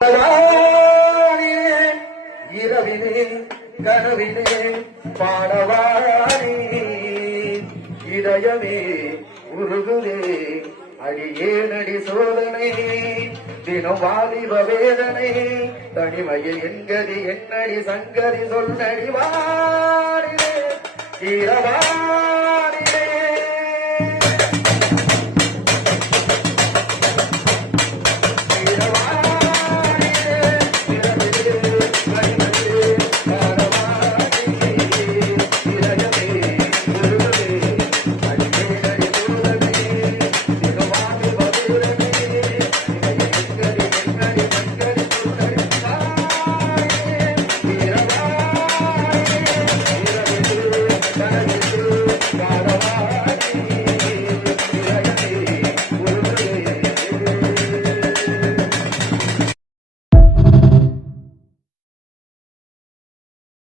பாடவாரிலே, இரவிலே கனவிலே பாடவாரி இதயமே உருகுதே அடியேனடி சோதனை தினம் வாலிப வேதனை. தனிமையில் எங்கதி என்னடி சங்கதி சொல்லடி வாரிலே இரவாரிலே